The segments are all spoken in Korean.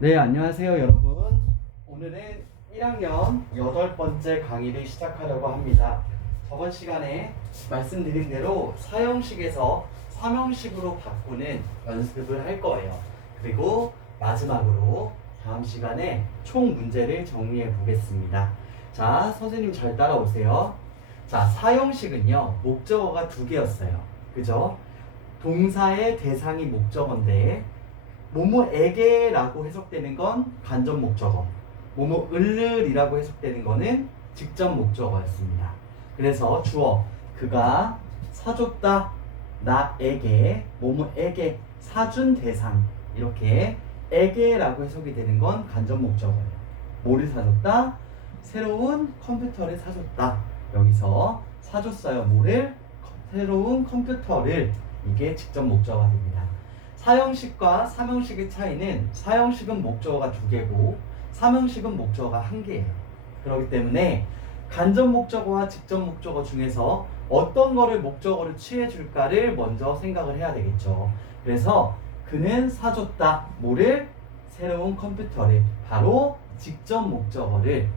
네, 안녕하세요, 여러분. 오늘은 1학년 8번째 강의를 시작하려고 합니다. 저번 시간에 말씀드린 대로 사형식에서 삼형식으로 바꾸는 연습을 할 거예요. 그리고 마지막으로 다음 시간에 총 문제를 정리해 보겠습니다. 자, 선생님 잘 따라오세요. 자, 사형식은요, 목적어가 두 개였어요. 그죠? 동사의 대상이 목적어인데 뭐뭐에게라고 해석되는 건 간접 목적어, 뭐뭐을을이라고 해석되는 거는 직접 목적어였습니다. 그래서 주어 그가 사줬다, 나에게, 뭐뭐에게 사준 대상, 이렇게 에게라고 해석이 되는 건 간접 목적어예요. 뭐를 사줬다? 새로운 컴퓨터를 사줬다. 여기서 사줬어요. 뭐를? 새로운 컴퓨터를. 이게 직접 목적어가 됩니다. 사형식과 삼형식의 차이는 사형식은 목적어가 두 개고 삼형식은 목적어가 한 개예요. 그렇기 때문에 간접 목적어와 직접 목적어 중에서 어떤 거를 목적어로 취해 줄까를 먼저 생각을 해야 되겠죠. 그래서 그는 사줬다. 뭐를? 새로운 컴퓨터를. 바로 직접 목적어를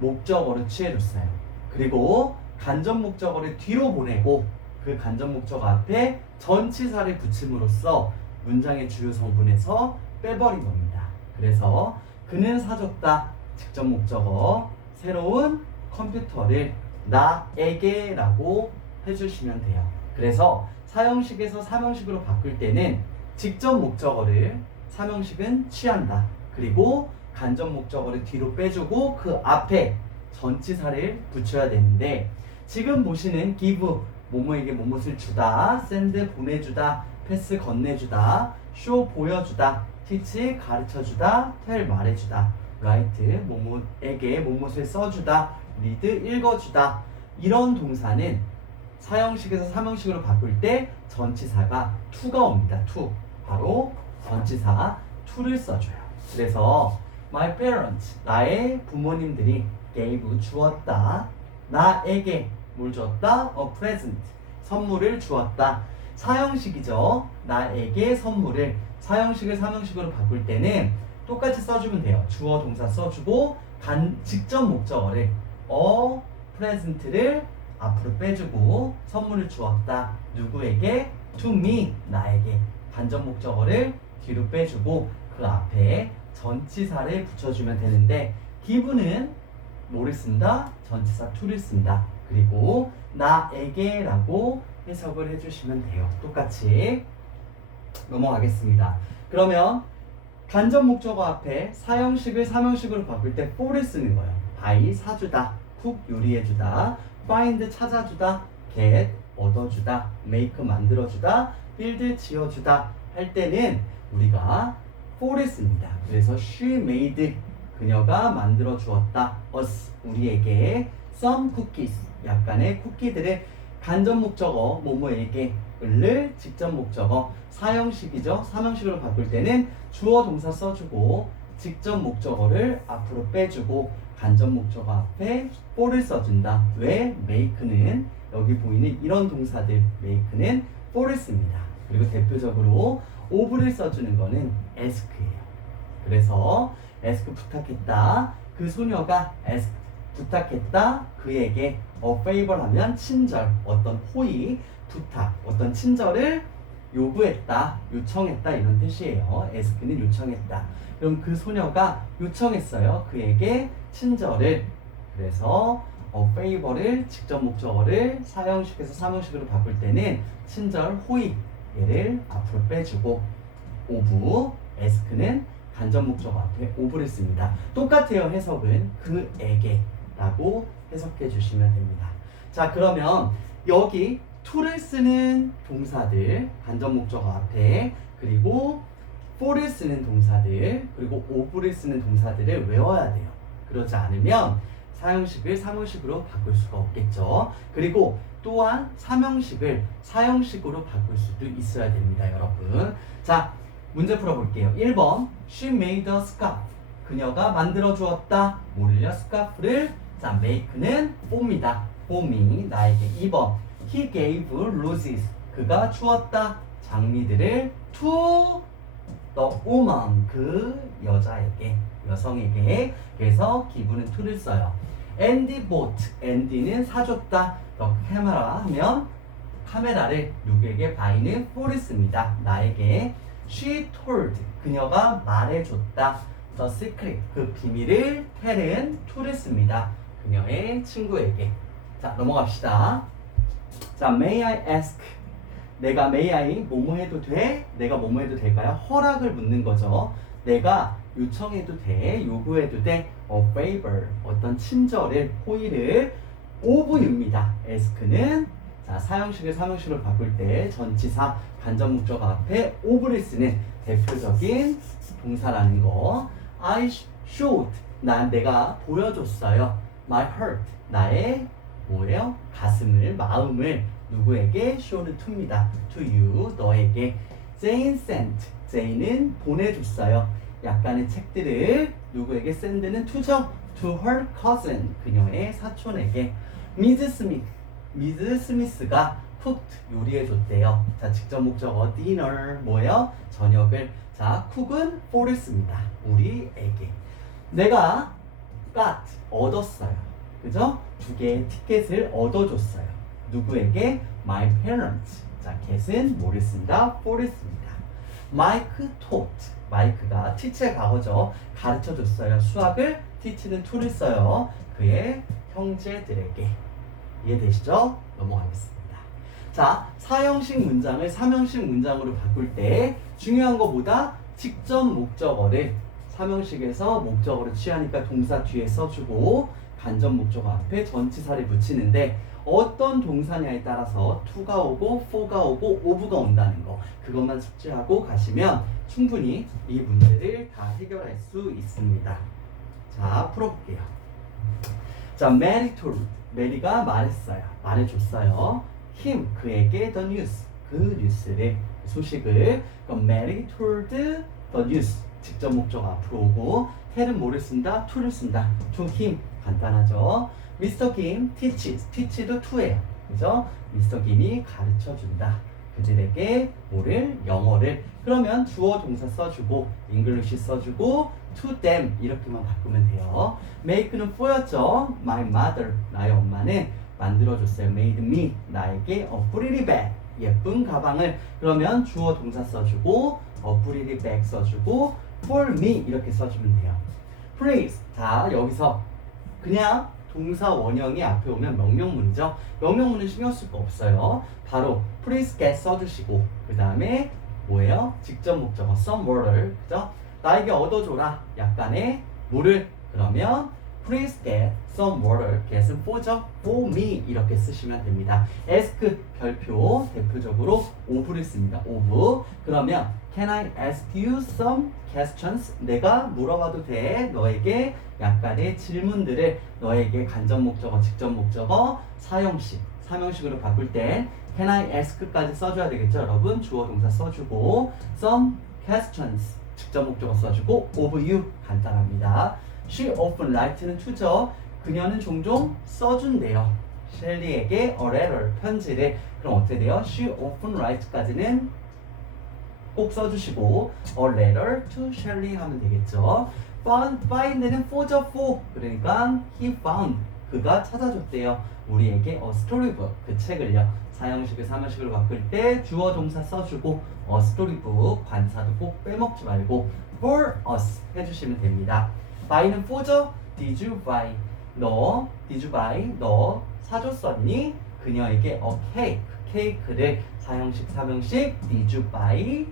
목적어로 취해 줬어요. 그리고 간접 목적어를 뒤로 보내고 그 간접 목적어 앞에 전치사를 붙임으로써 문장의 주요 성분에서 빼버린 겁니다. 그래서 그는 사줬다. 직접 목적어 새로운 컴퓨터를 나에게 라고 해주시면 돼요. 그래서 사형식에서 삼형식으로 바꿀 때는 직접 목적어를 삼형식은 취한다. 그리고 간접 목적어를 뒤로 빼주고 그 앞에 전치사를 붙여야 되는데 지금 보시는 give 뭐뭐에게 뭐뭇을 주다, send 보내주다, pass 건네주다, show 보여주다, teach 가르쳐주다, tell 말해주다, write 뭐뭐에게 뭐뭇을 써주다, read 읽어주다. 이런 동사는 사형식에서 삼형식으로 바꿀 때 전치사가 to가 옵니다. to. 바로 전치사 to를 써줘요. 그래서 my parents 나의 부모님들이 gave 주었다. 나에게 뭘 주었다? A present 선물을 주었다. 사형식이죠. 나에게 선물을. 사형식을 삼형식으로 바꿀 때는 똑같이 써주면 돼요. 주어 동사 써주고 직접 목적어를 A present를 앞으로 빼주고 선물을 주었다. 누구에게? To me 나에게. 간접 목적어를 뒤로 빼주고 그 앞에 전치사를 붙여주면 되는데 give는 뭐를 쓴다? 전치사 to를 쓴다. 그리고 나에게 라고 해석을 해주시면 돼요. 똑같이 넘어가겠습니다. 그러면 간접 목적어 앞에 사형식을 삼형식으로 바꿀 때 for를 쓰는 거예요. buy 사주다, cook 요리해주다, find 찾아주다, get 얻어주다, make 만들어주다, build 지어주다 할 때는 우리가 for를 씁니다. 그래서 she made 그녀가 만들어 주었다. us 우리에게 some cookies 약간의 쿠키들을 간접 목적어 뭐뭐에게 을을 직접 목적어 사형식이죠. 삼형식으로 바꿀 때는 주어 동사 써주고 직접 목적어를 앞으로 빼주고 간접 목적어 앞에 for를 써준다. 왜? make는 여기 보이는 이런 동사들 make는 for를 씁니다. 그리고 대표적으로 of를 써주는 거는 ask예요. 그래서 ask 부탁했다. 그 소녀가 ask 부탁했다. 그에게 a favor 하면 친절, 어떤 호의, 부탁, 어떤 친절을 요구했다, 요청했다 이런 뜻이에요. ask는 요청했다. 그럼 그 소녀가 요청했어요. 그에게 친절을. 그래서 a favor를 직접 목적어를 사형식에서 삼형식으로 바꿀 때는 친절, 호의 얘를 앞으로 빼주고 of, ask는 간접 목적어 앞에 of를 씁니다. 똑같아요. 해석은 그에게 라고 해석해 주시면 됩니다. 자, 그러면 여기 to를 쓰는 동사들 간접 목적어 앞에 그리고 for를 쓰는 동사들 그리고 of를 쓰는 동사들을 외워야 돼요. 그러지 않으면 사형식을 삼형식으로 바꿀 수가 없겠죠. 그리고 또한 삼형식을 사형식으로 바꿀 수도 있어야 됩니다, 여러분. 자, 문제 풀어볼게요. 1번 She made a scarf 그녀가 만들어 주었다. 뭐를요? 스카프를. 자, make는 for입니다. for me 나에게. 2번 He gave roses 그가 주었다. 장미들을 to the woman 그 여자에게 여성에게 그래서 기분은 to를 써요. Andy bought Andy는 사줬다 the camera 하면 카메라를 누구에게 buy는 for를 씁니다. 나에게 she told 그녀가 말해줬다 the secret 그 비밀을 tell은 to를 씁니다. 그녀의 친구에게. 자 넘어갑시다. 자 may I ask 내가 may I 뭐뭐 해도 돼? 내가 뭐뭐 해도 될까요? 허락을 묻는 거죠. 내가 요청해도 돼? 요구해도 돼? a favor 어떤 친절을 호의를 of you입니다. ask는 자 사형식을 사명식으로 바꿀 때 전치사 간접 목적 앞에 of를 쓰는 대표적인 동사라는 거. I showed 내가 보여줬어요. my heart 나의 뭐예요? 가슴을 마음을 누구에게? show는 to입니다. to you 너에게. Jane sent Jane은 보내줬어요. 약간의 책들을 누구에게 send는 to죠. to her cousin 그녀의 사촌에게. Miss Smith가 cooked 요리해줬대요. 자 직접 목적어 dinner 뭐예요? 저녁을. 자 cook은 for를 씁니다. 우리에게. 내가 got 얻었어요. 그죠? 두 개의 티켓을 얻어줬어요. 누구에게? my parents. 자 get은 뭐를 쓴다? for를 씁니다. Mike taught 마이크가 teach의 과거죠. 가르쳐줬어요. 수학을 teach는 to를 써요. 그의 형제들에게. 이해되시죠? 넘어가겠습니다. 자, 사형식 문장을 삼형식 문장으로 바꿀 때 중요한 것보다 직접 목적어를 삼형식에서 목적어로 취하니까 동사 뒤에 써주고 간접 목적어 앞에 전치사를 붙이는데 어떤 동사냐에 따라서 to가 오고 for가 오고 of가 온다는 거 그것만 숙지하고 가시면 충분히 이 문제를 다 해결할 수 있습니다. 자, 풀어볼게요. 자, Mary told 메리가 말했어요. 말해줬어요. him 그에게 the news 그 뉴스를 소식을. 그럼 Mary told the news 직접 목적 앞으로 오고 tell은 뭐를 쓴다? to를 쓴다. to him 간단하죠. Mr. Kim teach도 to예요. 그죠? Mr. Kim이 가르쳐준다. 그들에게 뭐를? 영어를. 그러면 주어 동사 써주고 English 써주고 to them 이렇게만 바꾸면 돼요. make는 for였죠. My mother 나의 엄마는 만들어줬어요. made me 나에게 a pretty bag 예쁜 가방을. 그러면 주어 동사 써주고 a pretty bag 써주고 for me 이렇게 써주면 돼요. please 자 여기서 그냥 동사 원형이 앞에 오면 명령문이죠. 명령문은 신경 쓸 거 없어요. 바로 please get 써주시고 그 다음에 뭐예요? 직접 목적어 some water 그죠? 나에게 얻어줘라 약간의 물을. 그러면 please get some water get은 for죠. for me 이렇게 쓰시면 됩니다. ask 별표 대표적으로 of를 씁니다. of. 그러면 can I ask you some questions? 내가 물어봐도 돼? 너에게 약간의 질문들을 너에게 간접 목적어, 직접 목적어, 사형식, 삼형식으로 바꿀 때 can I ask까지 써줘야 되겠죠? 여러분 주어 동사 써주고 some questions 직접 목적어 써주고 of you 간단합니다. She often write는 to죠. 그녀는 종종 써준대요. 셸리에게 a letter 편지를. 그럼 어떻게 돼요? She often writes까지는 꼭 써주시고 a letter to Shelly 하면 되겠죠. find는 for죠. for 그러니까 he found 그가 찾아줬대요. 우리에게 a storybook 그 책을요. 사형식을 삼형식으로 바꿀 때 주어 동사 써주고 a storybook 관사도 꼭 빼먹지 말고 for us 해주시면 됩니다. buy는 for죠. did you buy 너 사줬었니? 그녀에게 a cake 케이크를 사형식 삼형식 did you buy a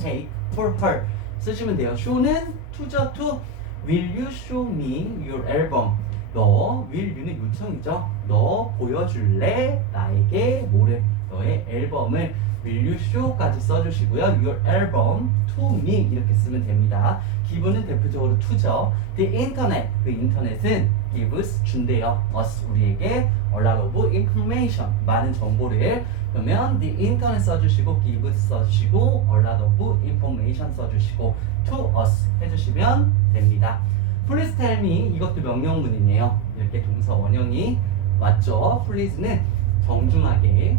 cake for her 쓰시면 돼요. show는 to죠. to will you show me your album 너 will you는 요청이죠. 너 보여줄래? 나에게 뭐를? 너의 앨범을 will you show까지 써주시고요. your album to me 이렇게 쓰면 됩니다. give는 대표적으로 to죠. the internet 그 인터넷은 gives 준대요. us 우리에게 a lot of information 많은 정보를. 그러면 the internet 써주시고 gives 써주시고 a lot of information 써주시고 to us 해주시면 됩니다. Please tell me 이것도 명령문이네요. 이렇게 동사 원형이 왔죠. Please는 정중하게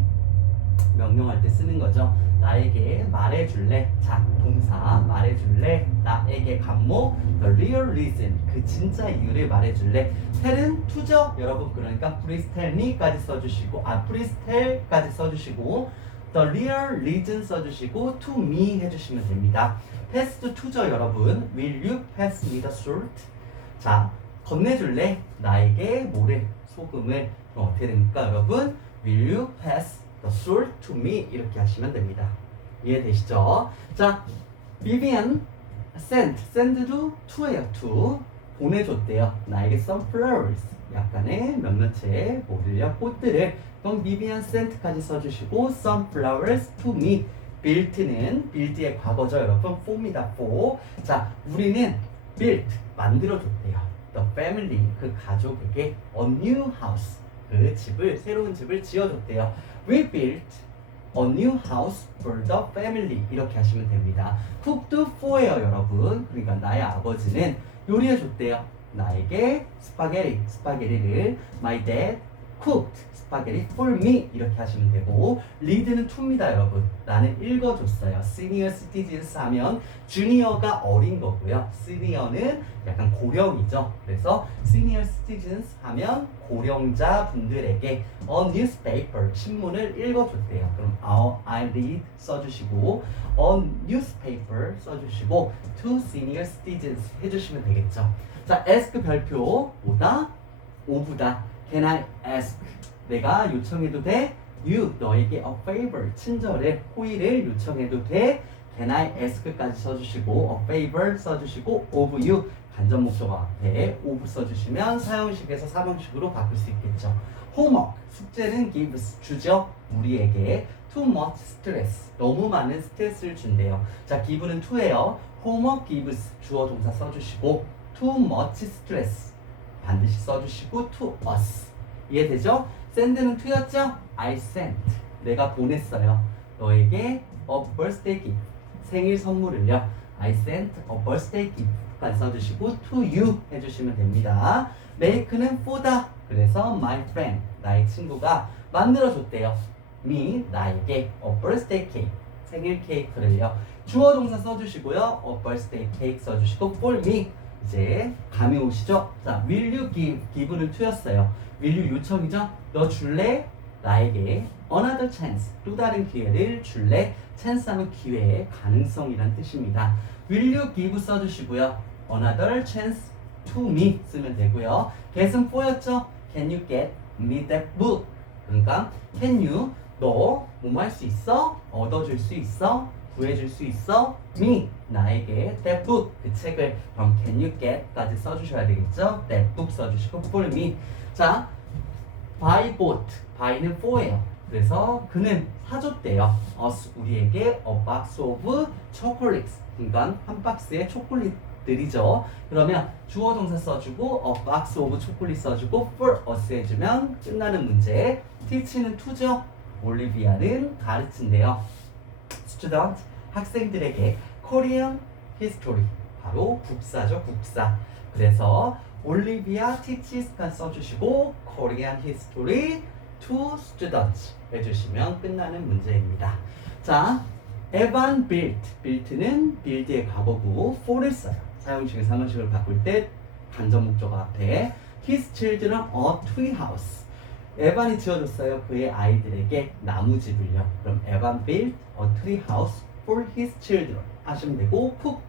명령할 때 쓰는 거죠. 나에게 말해줄래? 자, 동사 말해줄래? 나에게 감목 the real reason 그 진짜 이유를 말해줄래. tell은 to죠 여러분. 그러니까 please tell me까지 써주시고 please tell까지 써주시고 the real reason 써주시고 to me 해주시면 됩니다. pass to죠 여러분. will you pass me the salt? 자, 건네줄래? 나에게 뭐를? 소금을. 그럼 어떻게 됩니까 여러분? will you pass the salt to me? 이렇게 하시면 됩니다. 이해되시죠? 자, Vivian send도 to예요. to 보내줬대요. 나에게 some flowers 약간의 몇몇의 뭐를요? 꽃들을. 그럼 Vivian sent까지 써주시고 some flowers to me. built는 build의 과거죠 여러분. for입니다. for. 자, 우리는 built 만들어줬대요. the family 그 가족에게 a new house 그 집을 새로운 집을 지어줬대요. We built a new house for the family 이렇게 하시면 됩니다. cooked for예요 여러분. 그러니까 나의 아버지는 요리해줬대요. 나에게 스파게티를 my dad cooked spaghetti for me 이렇게 하시면 되고 read는 to입니다 여러분. 나는 읽어줬어요. senior citizens 하면 주니어가 어린 거고요. senior는 약간 고령이죠. 그래서 senior citizens 하면 고령자 분들에게 a newspaper 신문을 읽어줬대요. 그럼 I read 써주시고 a newspaper 써주시고 to senior citizens 해주시면 되겠죠. 자, ask 별표 오다 오부다. Can I ask? 내가 요청해도 돼? You 너에게 a favor 친절을 호의를 요청해도 돼? Can I ask까지 써주시고 a favor 써주시고 of you 간접 목적어 앞에 of 써주시면 사형식에서 사명식으로 바꿀 수 있겠죠. homework 숙제는 gives 주죠. 우리에게 too much stress 너무 많은 스트레스를 준대요. 자, give는 to예요. homework gives 주어 동사 써주시고 too much stress 반드시 써주시고 to us 이해되죠? send는 to였죠? I sent 내가 보냈어요. 너에게 a birthday gift 생일 선물을요. I sent a birthday gift까지 써주시고 to you 해주시면 됩니다. make는 for다 그래서 my friend 나의 친구가 만들어줬대요. me 나에게 a birthday cake 생일 케이크를요. 주어 동사 써주시고요. a birthday cake 써주시고 for me 이제 감이 오시죠? 자, will you give는 to였어요. will you 요청이죠? 너 줄래? 나에게 another chance 또 다른 기회를 줄래? chance 하면 기회, 가능성이란 뜻입니다. will you give 써주시고요. another chance to me 쓰면 되고요. get은 for였죠? can you get me that book? 그러니까 can you 너 뭐뭐 할 수 있어? 얻어줄 수 있어? 구해줄 수 있어? me 나에게 that book 그 책을. 그럼 can you get까지 써주셔야 되겠죠? that book 써주시고 for me. 자, buy bought buy는 for예요. 그래서 그는 사줬대요. us 우리에게 a box of chocolates 그러니까 한 박스의 초콜릿들이죠. 그러면 주어 동사 써주고 a box of chocolate 써주고 for us 해주면 끝나는 문제. teach는 to죠. 올리비아는 가르친대요. student 학생들에게 Korean history 바로 국사죠. 국사. 그래서 올리비아 teaches까지 써주시고 Korean history to students 해주시면 끝나는 문제입니다. 자, 에반 built는 build의 과거고 for를 써요. 사용식을 사용식을 바꿀 때 간접 목적어 앞에 his children a tree house 에반이 지어줬어요. 그의 아이들에게 나무집을요. 그럼 에반 built a tree house for his children 하시면 되고 cook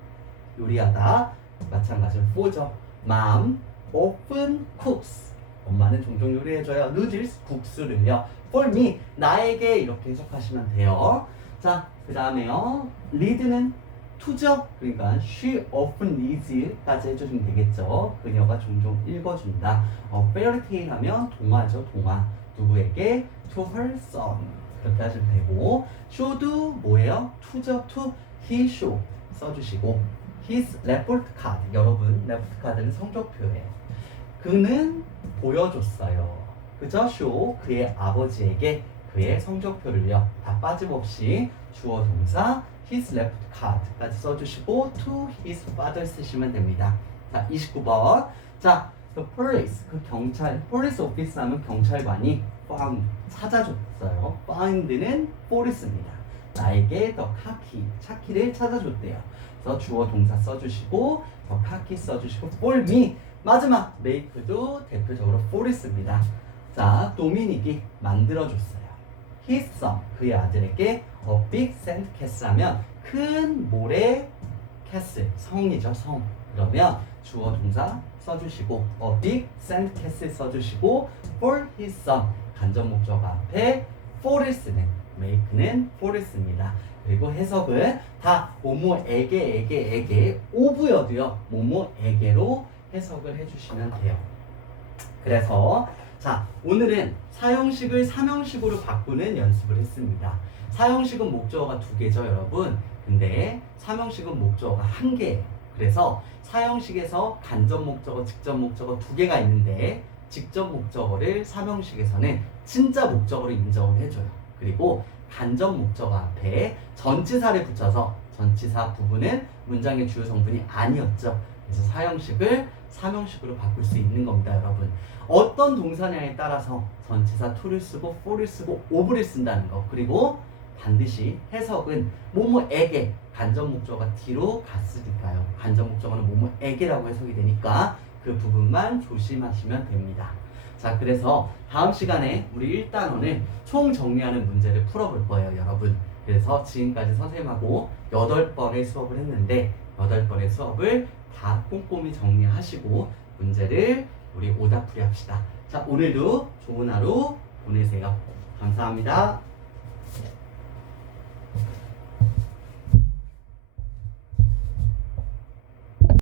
요리하다 마찬가지로 for죠. Mom often cooks 엄마는 종종 요리해줘요. noodles 국수를요. for me 나에게 이렇게 해석하시면 돼요. 자, 그 다음에요. read는 to죠. 그러니까 she often reads까지 해주시면 되겠죠. 그녀가 종종 읽어준다. fairy tale 하면 동화죠. 동화. 누구에게? to her son. 그렇게 하시면 되고 show도 뭐예요? to죠. to he show 써주시고 his report card 여러분 report card는 성적표예요. 그는 보여줬어요. 그죠? show 그의 아버지에게 그의 성적표를요. 다 빠짐없이 주어 동사 his report card까지 써주시고 to his father 쓰시면 됩니다. 자, 29번. 자, the police 그 경찰 police office 하면 경찰관이 found 찾아줬어요. find는 police입니다. 나에게 the car key 차키를 찾아줬대요. 그래서 주어 동사 써주시고 더 카키 써주시고 for me 마지막 make도 대표적으로 for이 씁니다. 자, 도미닉이 만들어줬어요. His son, 그의 아들에게 a big sand castle 하면 큰 모래 castle, 성이죠, 성. 그러면 주어 동사 써주시고 a big sand castle 써주시고 for his son, 간접 목적 앞에 for를 쓰는 make는 for를 씁니다. 그리고 해석은 다 뭐뭐에게 오브여도요 뭐뭐에게로 해석을 해주시면 돼요. 그래서 자, 오늘은 사형식을 삼형식으로 바꾸는 연습을 했습니다. 사형식은 목적어가 2개죠, 여러분. 근데 삼형식은 목적어가 1개예요. 그래서 사형식에서 간접 목적어, 직접 목적어 2개가 있는데 직접 목적어를 삼형식에서는 진짜 목적어로 인정을 해줘요. 그리고 간접 목적어 앞에 전치사를 붙여서 전치사 부분은 문장의 주요 성분이 아니었죠. 그래서 사형식을 삼형식으로 바꿀 수 있는 겁니다, 여러분. 어떤 동사냐에 따라서 전치사 to를 쓰고 for를 쓰고 of를 쓴다는 거. 그리고 반드시 해석은 뭐뭐에게 간접 목적어가 뒤로 갔으니까요. 간접 목적어는 뭐뭐에게라고 해석이 되니까 그 부분만 조심하시면 됩니다. 자, 그래서 다음 시간에 우리 1단원을 총 정리하는 문제를 풀어볼 거예요, 여러분. 그래서 지금까지 선생님하고 8번의 수업을 했는데 8번의 수업을 다 꼼꼼히 정리하시고 문제를 우리 오답풀이 합시다. 자, 오늘도 좋은 하루 보내세요. 감사합니다.